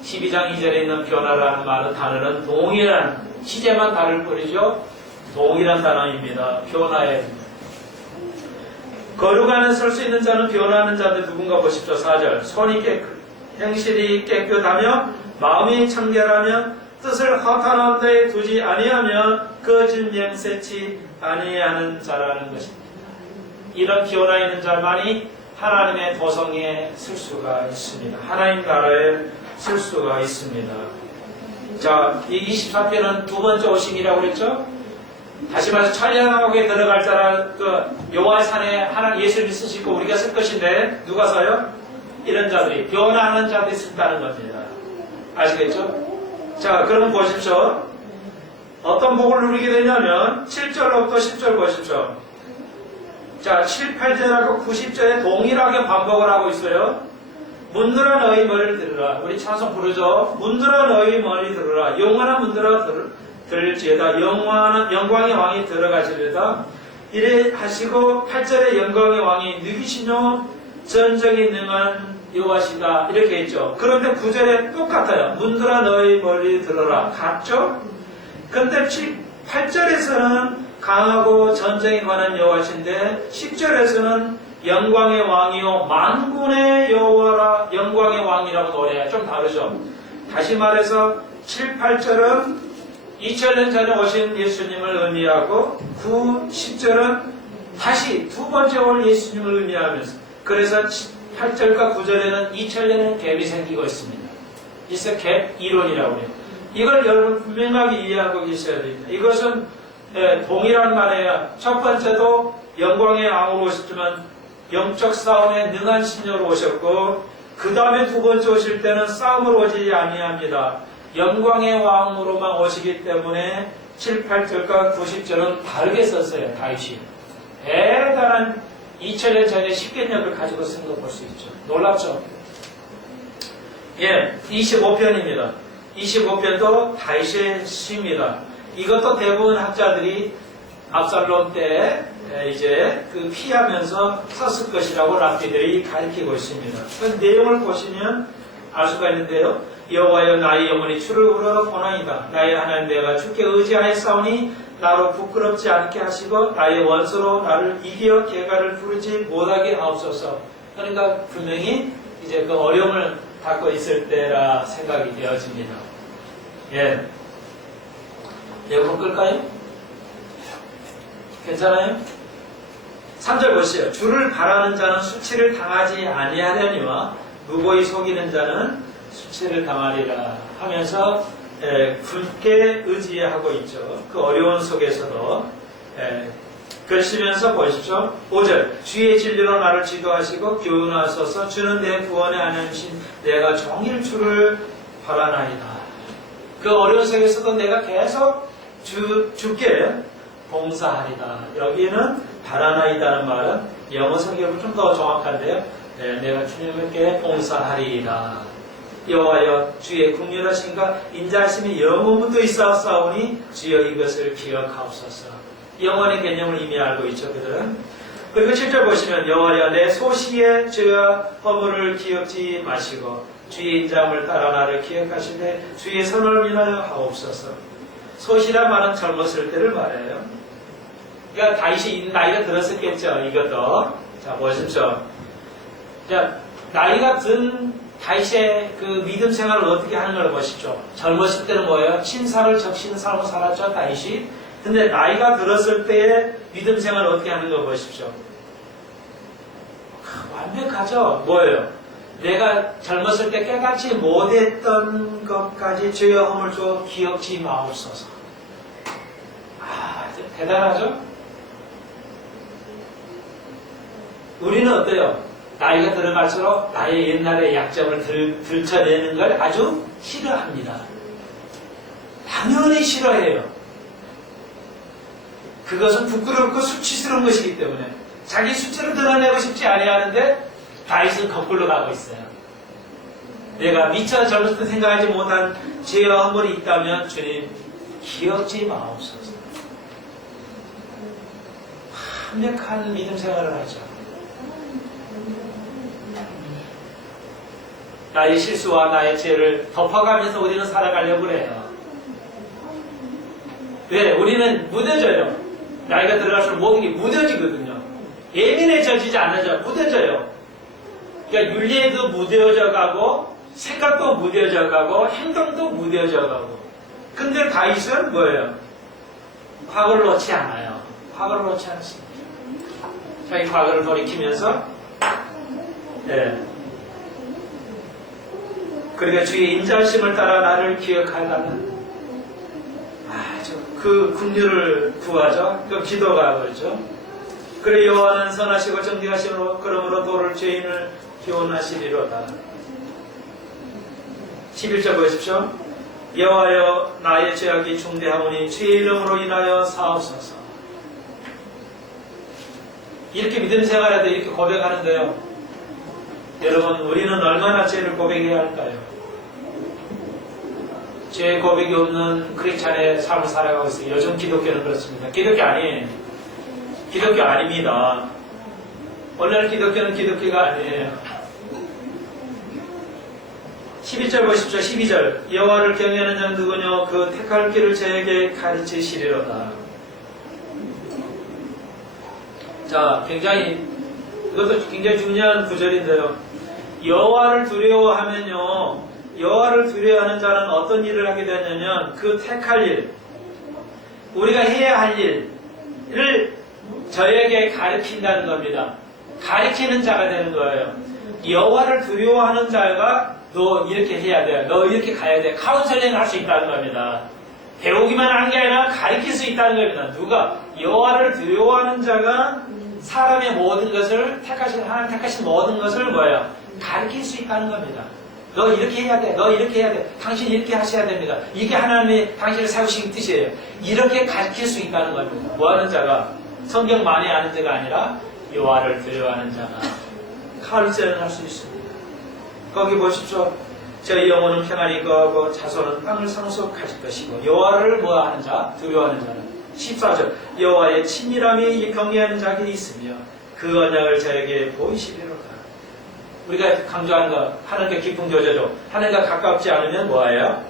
12장 2절에 있는 변화라는 말은 단어는 동일한 시제만 다를 뿐이죠. 동일한 단어입니다. 변화에 거룩하는 설 수 있는 자는 변화하는 자들 누군가 보십시오. 4절 손이 행실이 깨끗하며 마음이 청결하며 뜻을 허탄한 데에 두지 아니하면 거짓 맹세치 아니하는 자라는 것입니다. 이런 변화 있는 자만이 하나님의 도성에 쓸 수가 있습니다. 하나님 나라에 쓸 수가 있습니다. 자, 이 24편은 두 번째 오심이라고 그랬죠? 다시 말해서 천년왕국에 들어갈 자라 그 여호와의 산에 하나님 예수님이 쓰시고 우리가 쓸 것인데 누가 써요? 이런 자들이 변화하는 자들이 쓴다는 겁니다. 아시겠죠? 자, 그럼 보십시오. 어떤 복을 누리게 되냐면 7절로부터 10절 보십시오. 자, 7, 8절하고 90절에 동일하게 반복을 하고 있어요. 문들어 너희 머리를 들으라. 우리 찬송 부르죠. 문들어 너희 머리 들으라. 영원한 문들어 들을지어다. 영광의 왕이 들어가시리다. 이래 하시고 8절에 영광의 왕이 누구시뇨? 전적이 능한 여호와시다. 이렇게 했죠. 그런데 9절에 똑같아요. 문들어 너희 머리 들어라. 같죠? 근데 8절에서는 강하고 전쟁에 관한 여호와신데 10절에서는 영광의 왕이요 만군의 여호와라 영광의 왕이라고 노래해요. 좀 다르죠. 다시 말해서 7, 8절은 2000년 전에 오신 예수님을 의미하고 9, 10절은 다시 두 번째 올 예수님을 의미하면서 그래서 8절과 9절에는 2000년에 갭이 생기고 있습니다. 이것을 갭 이론이라고 해요. 이걸 여러분 분명하게 이해하고 계셔야 됩니다. 이것은 동일한 말이에요. 첫 번째도 영광의 왕으로 오셨지만 영적 싸움에 능한 신녀로 오셨고 그 다음에 두 번째 오실 때는 싸움으로 오지 아니합니다. 영광의 왕으로만 오시기 때문에 7, 8절과 90절은 다르게 썼어요. 다윗이. 대단한 2000년 전에 십계력을 가지고 쓴 거 볼 수 있죠. 놀랍죠? 예, 25편입니다. 25편도 다윗의 시입니다. 이것도 대부분 학자들이 압살롬 때 이제 그 피하면서 썼을 것이라고 랍비들이 가리키고 있습니다. 그 내용을 보시면 알 수가 있는데요. 여호와여 나의 영혼이 주를 우러러보나이다. 나의 하나님 내가 주께 의지하였사오니 나로 부끄럽지 않게 하시고 나의 원수로 나를 이겨 개가를 부르지 못하게 하옵소서. 그러니까 분명히 이제 그 어려움을 닫고 있을 때라 생각이 되어집니다. 예. 에어컨 끌까요? 괜찮아요? 3절 보시죠. 주를 바라는 자는 수치를 당하지 아니하려니와 무고히 속이는 자는 수치를 당하리라 하면서 굳게 의지하고 있죠. 그 어려운 속에서도 그러시면서 보십시오. 5절 주의 진리로 나를 지도하시고 교훈하소서. 주는 내 구원의 하나님이신 내가 종일 주를 바라나이다. 그 어려운 속에서도 내가 계속 주께 봉사하리다. 여기는 바라나이다는 말은 영어 성경은 좀 더 정확한데요. 내가 주님께 봉사하리이다. 여호와여 주의 국률하신가 인자하심이 영원부터 있사오니 주여 이것을 기억하옵소서. 영원의 개념을 이미 알고 있죠, 그들은. 그리고 7절 보시면 여호와여 내 소시의 죄와 허물을 기억지 마시고 주의 인자함을 따라 나를 기억하시되 주의 선을 인하여 하옵소서. 소시란 말은 젊었을 때를 말해요. 그러니까 다윗이 나이가 들었었겠죠, 이것도. 자, 보십시오. 자, 나이가 든 다윗의 그 믿음 생활을 어떻게 하는 걸 보십시오. 젊었을 때는 뭐예요? 친사를 적시는 삶을 살았죠, 다윗이. 근데 나이가 들었을 때의 믿음 생활을 어떻게 하는 걸 보십시오. 완벽하죠? 뭐예요? 내가 젊었을 때 깨닫지 못했던 것까지 죄의 허물 줘 기억지 마옵소서. 대단하죠? 우리는 어때요? 나이가 들어갈수록 나의 옛날의 약점을 들춰내는 걸 아주 싫어합니다. 당연히 싫어해요. 그것은 부끄럽고 수치스러운 것이기 때문에 자기 수치를 드러내고 싶지 아니하는데 다윗은 거꾸로 가고 있어요. 내가 미처 젊었을 때 생각하지 못한 죄와 허물이 있다면 주님 기억지 마옵소서. 완벽한 믿음 생활을 하죠. 나의 실수와 나의 죄를 덮어가면서 우리는 살아가려고 그래요. 왜? 우리는 무뎌져요. 나이가 들어갈수록 모든 게 무뎌지거든요. 예민해져지지 않아져. 무뎌져요. 그러니까 윤리에도 무뎌져 가고 생각도 무뎌져 가고 행동도 무뎌져 가고. 근데 다윗은 뭐예요? 과거를 놓지 않아요. 과거를 놓지 않습니다. 자기 과거를 돌이키면서 그러니까 주의 인자하심을 따라 나를 기억하라는 그 긍휼을 구하죠. 그 기도가 그렇죠. 그래 여호와는 선하시고 정직하시므로 그러므로 도를 죄인을 교훈하시리로다. 11절 보십시오. 여호와여 나의 죄악이 중대하오니 주의 이름으로 인하여 사옵소서. 이렇게 믿음 생활에도 이렇게 고백하는데요. 여러분 우리는 얼마나 죄를 고백해야 할까요? 죄 고백이 없는 크리스찬의 삶을 살아가고 있어요. 요즘 기독교는 그렇습니다. 기독교 아니에요. 기독교 아닙니다. 오늘 기독교는 기독교가 아니에요. 12절 보십시오. 12절 여호와를 경외하는 자는 누구뇨 그 택할 길을 저에게 가르치시리로다. 자, 이것도 굉장히 중요한 구절인데요. 여호와를 두려워하면요, 여호와를 두려워하는 자는 어떤 일을 하게 되냐면 그 택할 일, 우리가 해야 할 일을 저에게 가르친다는 겁니다. 가르치는 자가 되는 거예요. 여호와를 두려워하는 자가 너 이렇게 해야 돼, 너 이렇게 가야 돼, 카운셀링을 할 수 있다는 겁니다. 배우기만 하는 게 아니라 가르칠 수 있다는 겁니다. 누가? 여호와를 두려워하는 자가 사람의 모든 것을 하나님 택하신 모든 것을 뭐예요? 가르칠 수 있다는 겁니다. 너 이렇게 해야 돼. 너 이렇게 해야 돼. 당신 이렇게 하셔야 됩니다. 이게 하나님이 당신을 세우신 뜻이에요. 이렇게 가르칠 수 있다는 겁니다. 뭐하는 자가 성경 많이 아는 자가 아니라 여호와를 두려워하는 자가 가르쳐는 할 수 있습니다. 거기 보십시오. 저 영혼은 평안히 거하고 자손은 땅을 상속하실 것이고 여호와를 뭐하는 자? 두려워하는 자는 14절 여호와의 친밀함이 경외하는 자에게 있으며 그 언약을 저에게 보이시리로다. 우리가 강조하는 거 하나님과 깊은 교제죠. 하나님과 가깝지 않으면 뭐예요?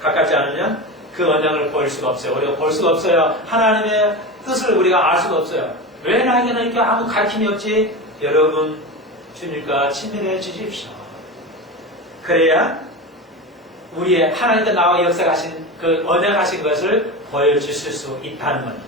가깝지 않으면 그 언약을 볼 수가 없어요. 우리가 볼 수가 없어요. 하나님의 뜻을 우리가 알 수가 없어요. 왜 나에게는 이렇게 아무 가르침이 없지? 여러분 주님과 친밀해지십시오. 그래야 우리의 하나님과 나와 역사하신 그 언약하신 것을 보여주실 수 있다는 겁니다.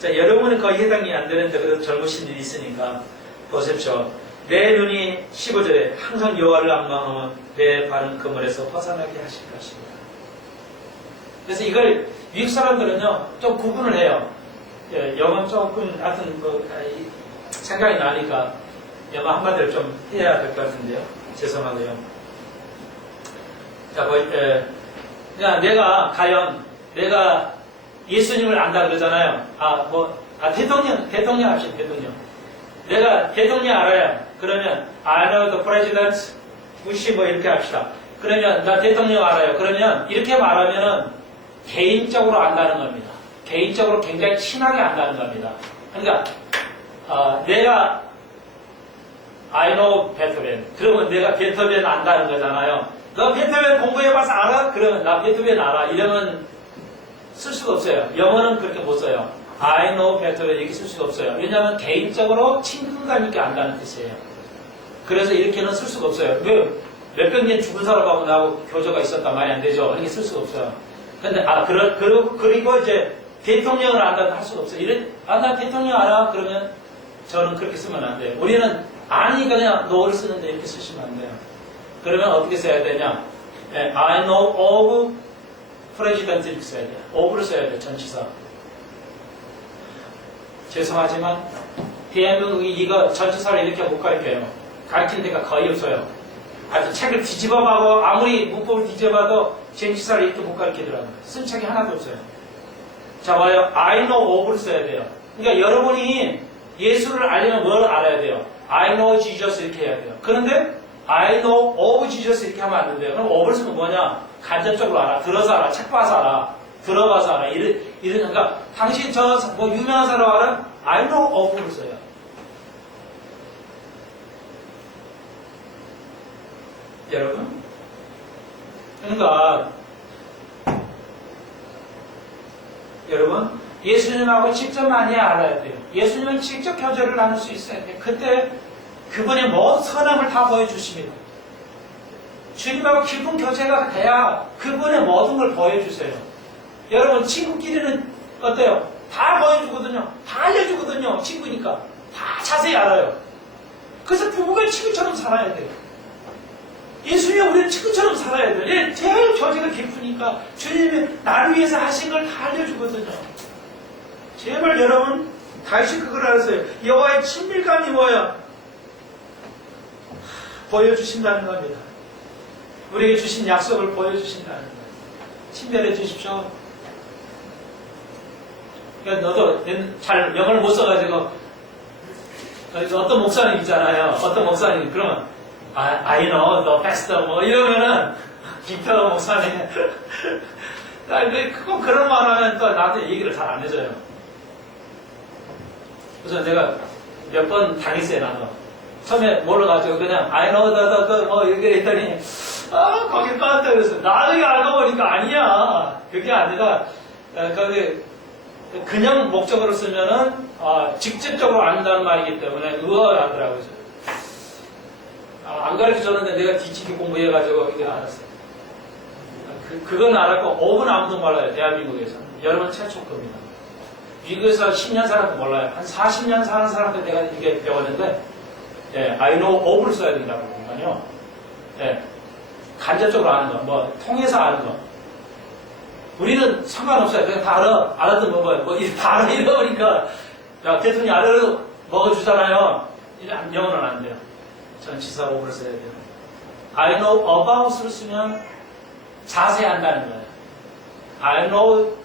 자, 여러분은 거의 해당이 안 되는데 그래도 젊으신 일이 있으니까 보십시오. 내 눈이 15절에 항상 여호와를 앙망하면 내 발은 그물에서 벗어나게 하실 것입니다. 그래서 이걸 미국 사람들은요 좀 구분을 해요. 예, 영어 조금 하여튼 생각이 나니까 영어 한마디를 좀 해야 될 것 같은데요. 죄송하고요. 자, 그냥 내가 예수님을 안다 그러잖아요. 대통령 합시다, 대통령. 내가 대통령 알아요. 그러면, I know the president, 부시 이렇게 합시다. 그러면, 나 대통령 알아요. 그러면, 이렇게 말하면은, 개인적으로 안다는 겁니다. 개인적으로 굉장히 친하게 안다는 겁니다. 그러니까, 내가, I know 베토벤. 그러면 내가 베토벤 안다는 거잖아요. 너 베토벤 공부해봐서 알아? 그러면 나 베토벤 알아. 이러면 쓸 수가 없어요. 영어는 그렇게 못 써요. I know 베토벤 이렇게 쓸 수가 없어요. 왜냐하면 개인적으로 친근감 있게 안다는 뜻이에요. 그래서 이렇게는 쓸 수가 없어요. 왜? 몇백 년 죽은 사람하고 나하고 교제가 있었단 말이 안 되죠. 이렇게 쓸 수가 없어요. 근데, 그리고 이제 대통령을 안다고 할 수가 없어요. 나 대통령 알아? 그러면 저는 그렇게 쓰면 안 돼요. 우리는 아니니까 그냥 너를 쓰는데 이렇게 쓰시면 안 돼요. 그러면 어떻게 써야 되냐? I know of president 이렇게 써야 돼요. of를 써야 돼요. 전치사. 죄송하지만 대한민국이 이거 전치사를 이렇게 못 가르쳐요. 가르치는 데가 거의 없어요. 아주 책을 뒤집어봐도 아무리 문법을 뒤집어봐도 전치사를 이렇게 못 가르치더라고요. 쓴 책이 하나도 없어요. 자, 봐요. I know of를 써야 돼요. 그러니까 여러분이 예수를 알려면 뭘 알아야 돼요? I know Jesus 이렇게 해야 돼요. 그런데 I know of Jesus 이렇게 하면 안 된대요. 그럼 of를 쓰면 뭐냐? 간접적으로 알아. 들어서 알아. 책 봐서 알아. 들어봐서 알아. 그러니까 당신 유명한 사람 알아? I know of를 써요. 여러분? 그러니까 여러분 예수님하고 직접 많이 알아야 돼요. 예수님은 직접 교제를 나눌 수 있어야 돼요. 그때 그분의 모든 선함을 다 보여주십니다. 주님하고 깊은 교제가 돼야 그분의 모든 걸 보여주세요. 여러분 친구끼리는 어때요? 다 보여주거든요. 다 알려주거든요. 친구니까. 다 자세히 알아요. 그래서 부부가 친구처럼 살아야 돼요. 예수님이 우리는 친구처럼 살아야 돼요. 제일 교제가 깊으니까 주님이 나를 위해서 하신 걸 다 알려주거든요. 제발 여러분 다시 그걸 알았어요. 여호와의 친밀감이 뭐야? 보여주신다는 겁니다. 우리에게 주신 약속을 보여주신다는 거예요. 친밀해 주십시오. 그러니까 너도 잘 영어를 못 써가지고 어떤 목사님 있잖아요. 어떤 목사님 그러면 I know the pastor 이러면은 빅터 목사님 꼭 그런 말 하면 또 나한테 얘기를 잘 안 해줘요. 그래서 내가 몇 번 당했어요. 나도 처음에 몰라가지고 그냥 I know the 이렇게 했더니 거기 빠졌다 그랬어. 나중에 알고 보니까 아니야. 그게 아니라 거기 그냥 목적으로 쓰면은 직접적으로 안다는 말이기 때문에 의아하더라고요. 안 가르쳐줬는데 내가 뒤치기 공부해가지고 이게 알았어요. 그건 알았고 5분 아무도 몰라요. 대한민국에서. 여러분 최초 겁니다. 미국에서 10년 살아도 몰라요. 한 40년 사는 사람한테 내가 이게 배웠는데 I know of를 써야 된다고 그러니까요. 간접적으로 아는 거, 통해서 아는 거. 우리는 상관없어요. 그냥 다 알아도 먹어요. 다 알아 이러니까 야, 대통령이 알아도 먹어주잖아요. 영어는 안 돼요. 전치사 오브를 써야 돼요. I know about를 쓰면 자세히 한다는 거예요. I know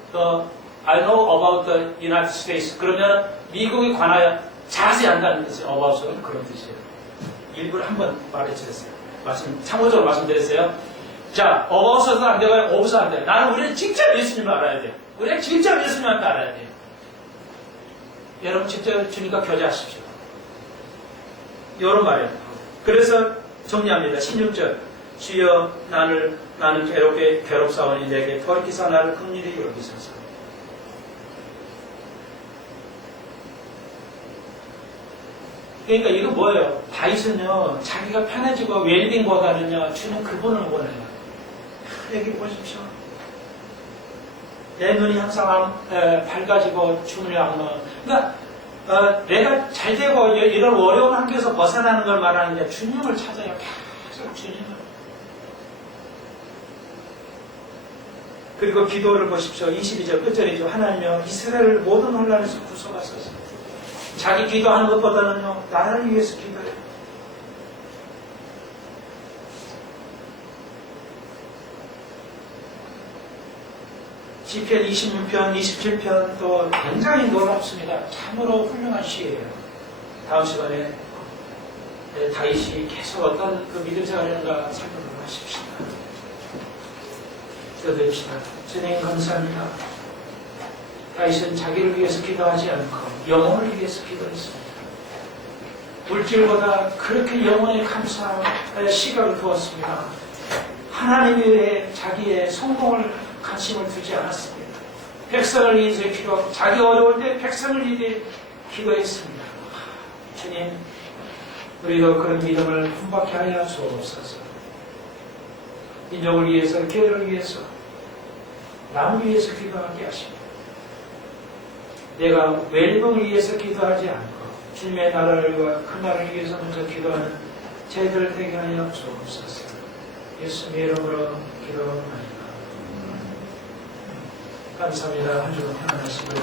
about the United States. 그러면 미국에 관하여 자세히 한다는 뜻이에요. about은 그런 뜻이에요. 일부러 한번 말해주셨어요. 참고적으로 말씀드렸어요. 자, about은 안 되고요. o브는 안 돼요. 우리는 직접 예수님을 알아야 돼요. 우리는 직접 예수님한테 알아야 돼요. 여러분 직접 주님과 교제하십시오. 이런 말이에요. 그래서 정리합니다. 16절. 주여 나는 괴롭사오니 내게 돌이키사 나를 긍휼히 여기소서. 그러니까 이거 뭐예요? 다윗은요 자기가 편해지고 웰빙보다는요 주는 그분을 원해요. 여기 보십시오. 내 눈이 항상 밝아지고 주님을 악망. 그러니까 내가 잘되고 이런 어려운 환경에서 벗어나는 걸 말하는데 주님을 찾아요. 계속 주님을. 그리고 기도를 보십시오. 22절 끝절이죠. 하나님여 이스라엘을 모든 혼란에서 구속하소서. 자기 기도하는 것보다는요 나를 위해서 기도해요. 시편 26편, 27편도 굉장히 놀랍습니다. 참으로 훌륭한 시예요. 다음 시간에 다윗이 계속 어떤 그 믿음 생활인가 살펴보도록 하십시다. 기도드립시다. 주님 감사합니다. 다윗은 자기를 위해서 기도하지 않고 영혼을 위해서 기도했습니다. 물질보다 그렇게 영혼에 감사의 시각을 두었습니다. 하나님 위해 자기의 성공을 관심을 두지 않았습니다. 백성을 위해서 기도하고 자기 어려울 때 백성을 위해 기도했습니다. 주님, 우리도 그런 믿음을 품받게 하여 주옵소서. 민족을 위해서, 교회를 위해서, 남을 위해서 기도하게 하십니다. 내가 웰빙을 위해서 기도하지 않고 주님의 나라를 위하여 그 나라를 위해서 먼저 기도하는 저희들 되게 하여 주옵소서. 예수님의 이름으로 기도합니다. 감사합니다. 한 주간 평안하시고